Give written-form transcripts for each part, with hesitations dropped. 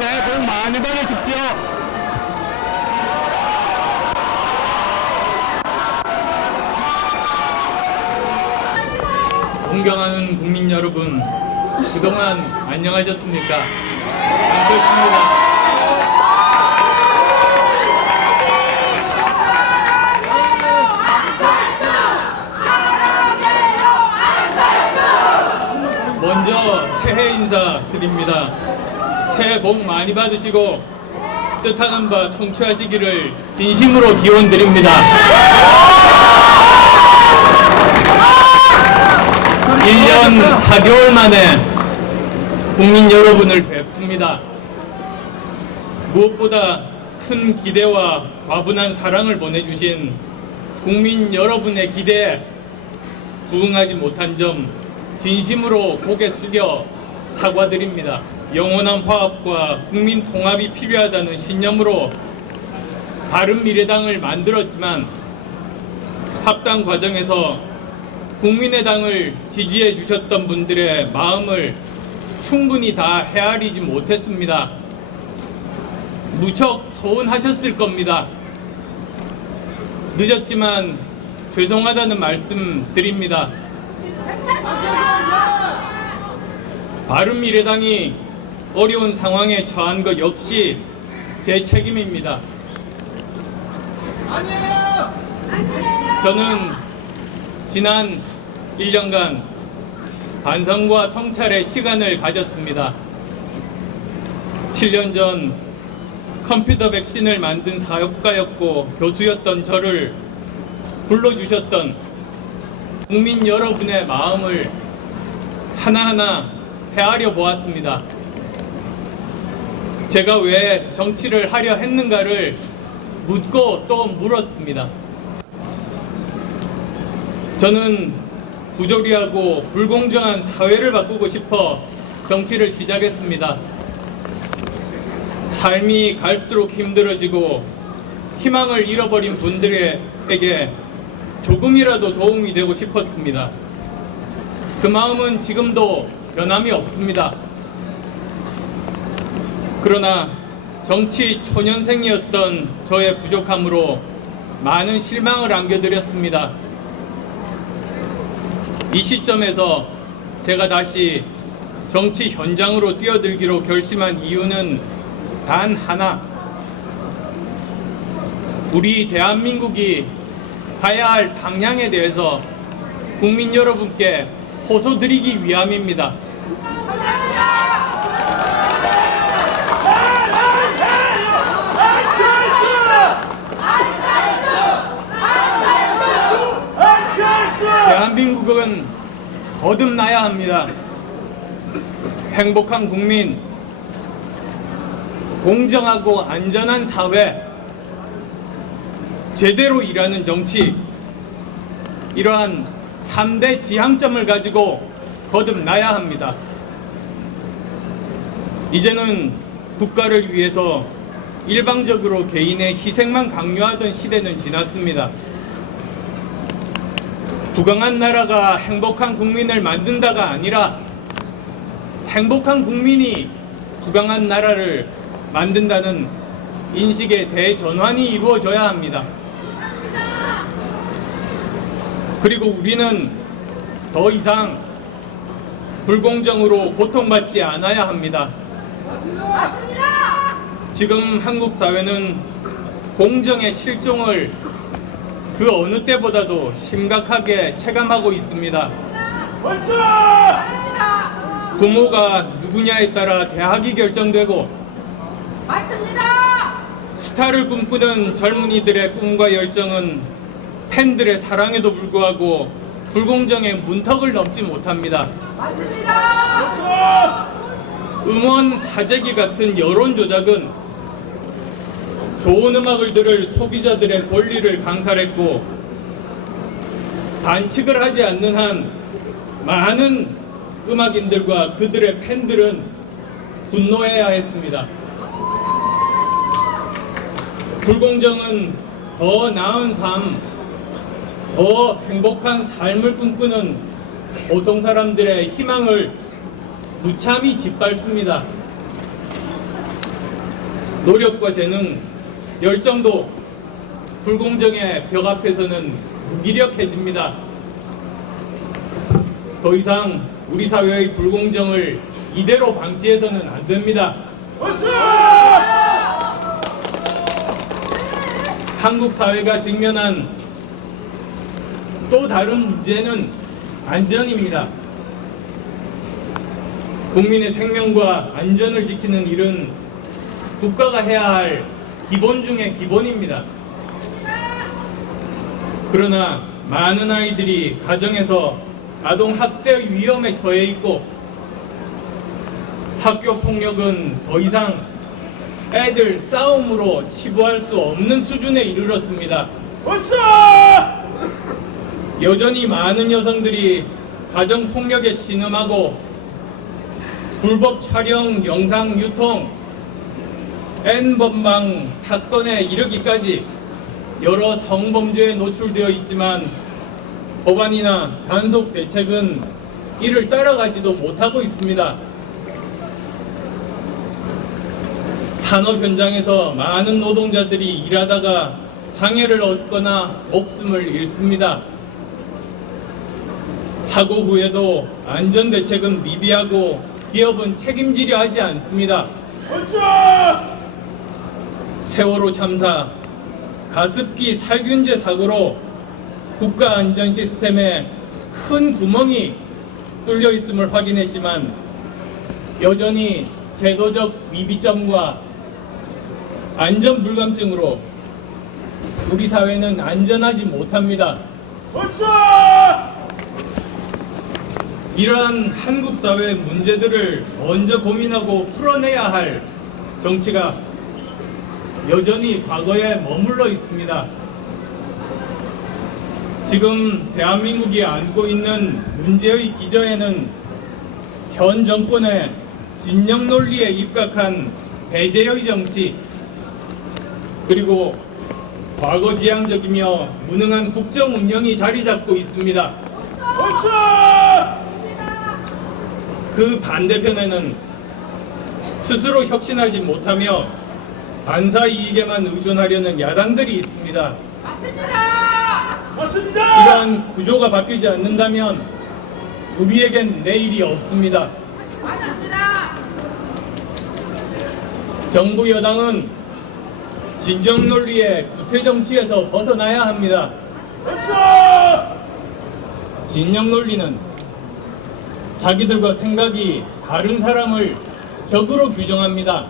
새해 복 많이 받으십시오. 존경하는 국민 여러분, 그동안 안녕하셨습니까? 안철수입니다. 먼저 새해 인사 드립니다. 새해 복 많이 받으시고 뜻하는 바 성취하시기를 진심으로 기원 드립니다. 1년 4개월 만에 국민 여러분을 뵙습니다. 무엇보다 큰 기대와 과분한 사랑을 보내주신 국민 여러분의 기대에 부응하지 못한 점 진심으로 고개 숙여 사과드립니다. 영원한 화합과 국민 통합이 필요하다는 신념으로 바른미래당을 만들었지만 합당 과정에서 국민의당을 지지해 주셨던 분들의 마음을 충분히 다 헤아리지 못했습니다. 무척 서운하셨을 겁니다. 늦었지만 죄송하다는 말씀 드립니다. 바른미래당이 어려운 상황에 처한 것 역시 제 책임입니다. 저는 지난 1년간 반성과 성찰의 시간을 가졌습니다. 7년 전 컴퓨터 백신을 만든 사업가였고 교수였던 저를 불러주셨던 국민 여러분의 마음을 하나하나 헤아려 보았습니다. 제가 왜 정치를 하려 했는가를 묻고 또 물었습니다. 저는 부조리하고 불공정한 사회를 바꾸고 싶어 정치를 시작했습니다. 삶이 갈수록 힘들어지고 희망을 잃어버린 분들에게 조금이라도 도움이 되고 싶었습니다. 그 마음은 지금도 변함이 없습니다. 그러나 정치 초년생이었던 저의 부족함으로 많은 실망을 안겨드렸습니다. 이 시점에서 제가 다시 정치 현장으로 뛰어들기로 결심한 이유는 단 하나, 우리 대한민국이 가야 할 방향에 대해서 국민 여러분께 호소드리기 위함입니다. 대한민국은 거듭나야 합니다. 행복한 국민, 공정하고 안전한 사회, 제대로 일하는 정치, 이러한 3대 지향점을 가지고 거듭나야 합니다. 이제는 국가를 위해서 일방적으로 개인의 희생만 강요하던 시대는 지났습니다. 부강한 나라가 행복한 국민을 만든다가 아니라 행복한 국민이 부강한 나라를 만든다는 인식의 대전환이 이루어져야 합니다. 그리고 우리는 더 이상 불공정으로 고통받지 않아야 합니다. 지금 한국 사회는 공정의 실종을 그 어느 때보다도 심각하게 체감하고 있습니다. 부모가 누구냐에 따라 대학이 결정되고 스타를 꿈꾸는 젊은이들의 꿈과 열정은 팬들의 사랑에도 불구하고 불공정의 문턱을 넘지 못합니다. 음원 사재기 같은 여론 조작은 좋은 음악을 들을 소비자들의 권리를 강탈했고 반칙을 하지 않는 한 많은 음악인들과 그들의 팬들은 분노해야 했습니다. 불공정은 더 나은 삶, 더 행복한 삶을 꿈꾸는 보통 사람들의 희망을 무참히 짓밟습니다. 노력과 재능, 열정도 불공정의 벽 앞에서는 무기력해집니다. 더 이상 우리 사회의 불공정을 이대로 방치해서는 안 됩니다. 한국 사회가 직면한 또 다른 문제는 안전입니다. 국민의 생명과 안전을 지키는 일은 국가가 해야 할 기본 중의 기본입니다. 그러나 많은 아이들이 가정에서 아동 학대 위험에 처해 있고 학교 폭력은 더 이상 애들 싸움으로 치부할 수 없는 수준에 이르렀습니다. 여전히 많은 여성들이 가정 폭력에 신음하고 불법 촬영, 영상 유통, N번방 사건에 이르기까지 여러 성범죄에 노출되어 있지만 법안이나 단속 대책은 이를 따라가지도 못하고 있습니다. 산업 현장에서 많은 노동자들이 일하다가 장애를 얻거나 목숨을 잃습니다. 사고 후에도 안전 대책은 미비하고 기업은 책임지려 하지 않습니다. 세월호 참사, 가습기 살균제 사고로 국가 안전 시스템에 큰 구멍이 뚫려 있음을 확인했지만 여전히 제도적 미비점과 안전 불감증으로 우리 사회는 안전하지 못합니다. 이러한 한국 사회의 문제들을 먼저 고민하고 풀어내야 할 정치가 여전히 과거에 머물러 있습니다. 지금 대한민국이 안고 있는 문제의 기저에는 현 정권의 진영 논리에 입각한 배제의 정치, 그리고 과거지향적이며 무능한 국정 운영이 자리 잡고 있습니다. 그 반대편에는 스스로 혁신하지 못하며 반사 이익에만 의존하려는 야당들이 있습니다. 맞습니다. 이러한 구조가 바뀌지 않는다면 우리에겐 내일이 없습니다. 맞습니다. 정부 여당은 진정 논리의 구태 정치에서 벗어나야 합니다. 진영 논리는 자기들과 생각이 다른 사람을 적으로 규정합니다.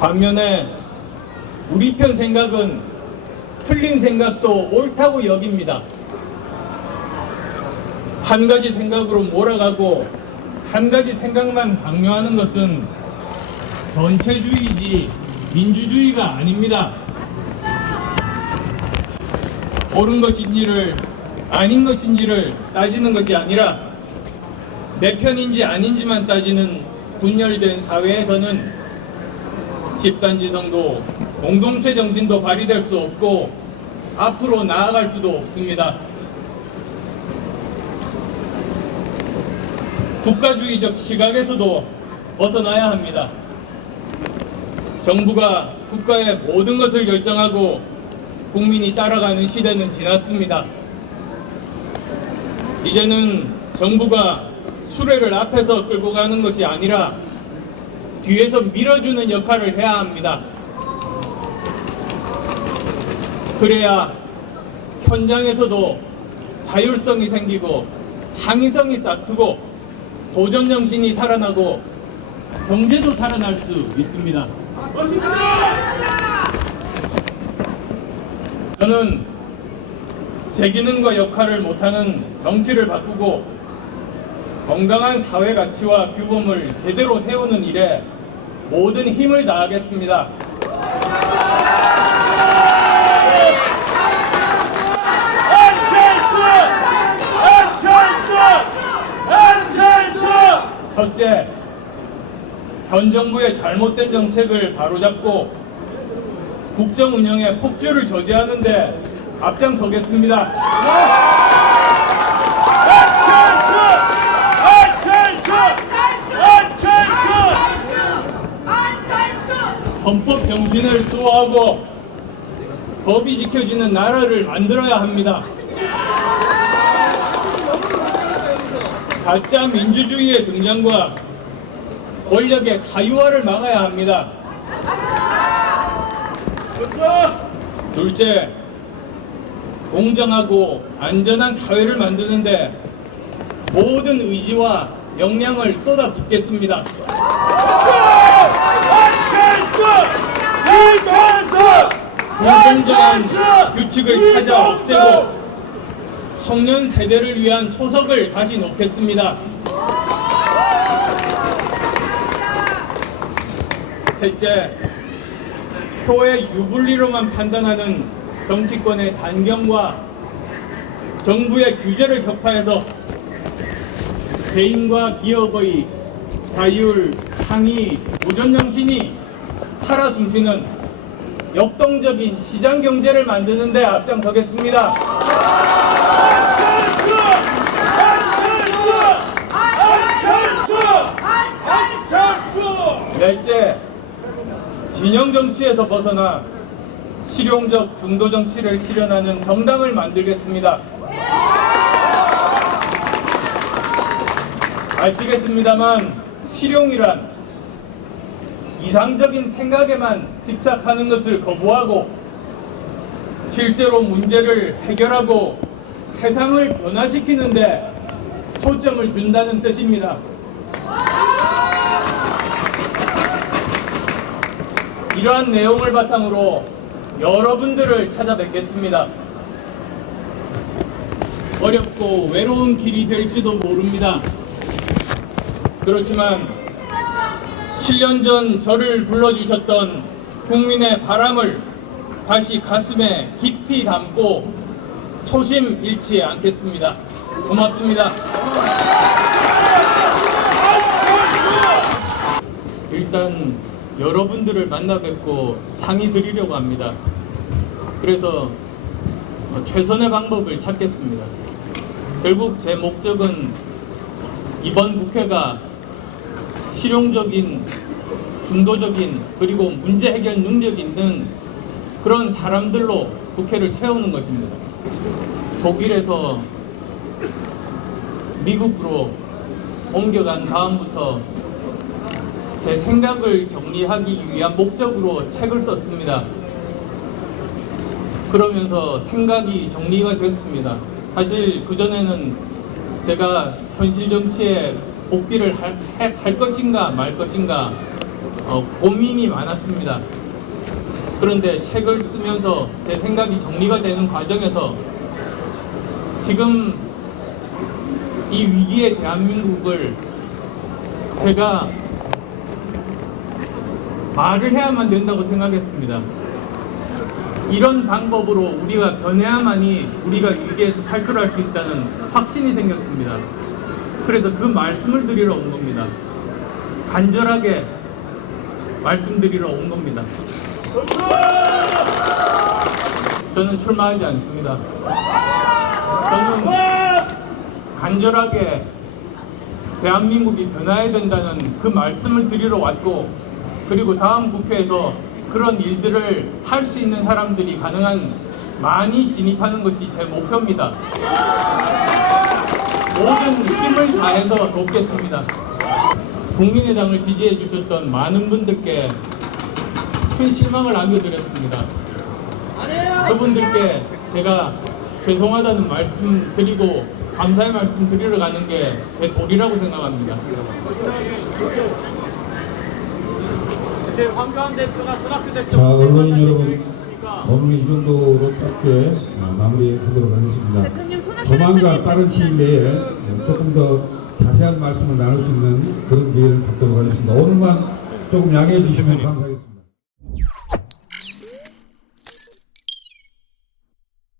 반면에 우리 편 생각은 틀린 생각도 옳다고 여깁니다. 한 가지 생각으로 몰아가고 한 가지 생각만 강요하는 것은 전체주의이지 민주주의가 아닙니다. 옳은 것인지를 아닌 것인지를 따지는 것이 아니라 내 편인지 아닌지만 따지는 분열된 사회에서는 집단지성도 공동체 정신도 발휘될 수 없고 앞으로 나아갈 수도 없습니다. 국가주의적 시각에서도 벗어나야 합니다. 정부가 국가의 모든 것을 결정하고 국민이 따라가는 시대는 지났습니다. 이제는 정부가 수레를 앞에서 끌고 가는 것이 아니라 뒤에서 밀어주는 역할을 해야 합니다. 그래야 현장에서도 자율성이 생기고 창의성이 싹트고 도전 정신이 살아나고 경제도 살아날 수 있습니다. 저는 제 기능과 역할을 못하는 정치를 바꾸고 건강한 사회 가치와 규범을 제대로 세우는 일에 모든 힘을 다하겠습니다. 첫째, 현 정부의 잘못된 정책을 바로잡고 국정 운영의 폭주를 저지하는 데 앞장서겠습니다. 헌법 정신을 수호하고 법이 지켜지는 나라를 만들어야 합니다. 가짜 민주주의의 등장과 권력의 사유화를 막아야 합니다. 둘째, 공정하고 안전한 사회를 만드는데 모든 의지와 역량을 쏟아붓겠습니다. 불공정한 규칙을 찾아 없애고 청년 세대를 위한 초석을 다시 놓겠습니다. 셋째, 표의 유불리로만 판단하는 정치권의 단경과 정부의 규제를 격파해서 개인과 기업의 자율, 상위, 무전정신이 살아 숨쉬는 역동적인 시장 경제를 만드는 데 앞장서겠습니다. 넷째, 진영 정치에서 벗어나 실용적 중도 정치를 실현하는 정당을 만들겠습니다. 아시겠습니다만 실용이란 이상적인 생각에만 집착하는 것을 거부하고 실제로 문제를 해결하고 세상을 변화시키는데 초점을 둔다는 뜻입니다. 이러한 내용을 바탕으로 여러분들을 찾아뵙겠습니다. 어렵고 외로운 길이 될지도 모릅니다. 그렇지만 7년 전 저를 불러주셨던 국민의 바람을 다시 가슴에 깊이 담고 초심 잃지 않겠습니다. 고맙습니다. 일단 여러분들을 만나 뵙고 상의 드리려고 합니다. 그래서 최선의 방법을 찾겠습니다. 결국 제 목적은 이번 국회가 실용적인, 중도적인, 그리고 문제 해결 능력이 있는 그런 사람들로 국회를 채우는 것입니다. 독일에서 미국으로 옮겨간 다음부터 제 생각을 정리하기 위한 목적으로 책을 썼습니다. 그러면서 생각이 정리가 됐습니다. 사실 그전에는 제가 현실 정치에 복귀를 할 것인가 말 것인가 고민이 많았습니다. 그런데 책을 쓰면서 제 생각이 정리가 되는 과정에서 지금 이 위기의 대한민국을 제가 말을 해야만 된다고 생각했습니다. 이런 방법으로 우리가 변해야만이 우리가 위기에서 탈출할 수 있다는 확신이 생겼습니다. 그래서 그 말씀을 드리러 온 겁니다. 간절하게 말씀드리러 온 겁니다. 저는 출마하지 않습니다. 저는 간절하게 대한민국이 변화해야 된다는 그 말씀을 드리러 왔고, 그리고 다음 국회에서 그런 일들을 할 수 있는 사람들이 가능한 많이 진입하는 것이 제 목표입니다. 모든 힘을 다해서 돕겠습니다. 국민의당을 지지해 주셨던 많은 분들께 큰 실망을 안겨드렸습니다. 그분들께 제가 죄송하다는 말씀 드리고 감사의 말씀 드리러 가는 게 제 도리라고 생각합니다. 자, 언론인 여러분, 오늘 이 정도로 짧게 마무리하도록 하겠습니다. 조만간 빠른 시일 내에 조금 더 자세한 말씀을 나눌 수 있는 그런 기회를 갖도록 하겠습니다. 오늘만 조금 양해해 주시면 감사하겠습니다.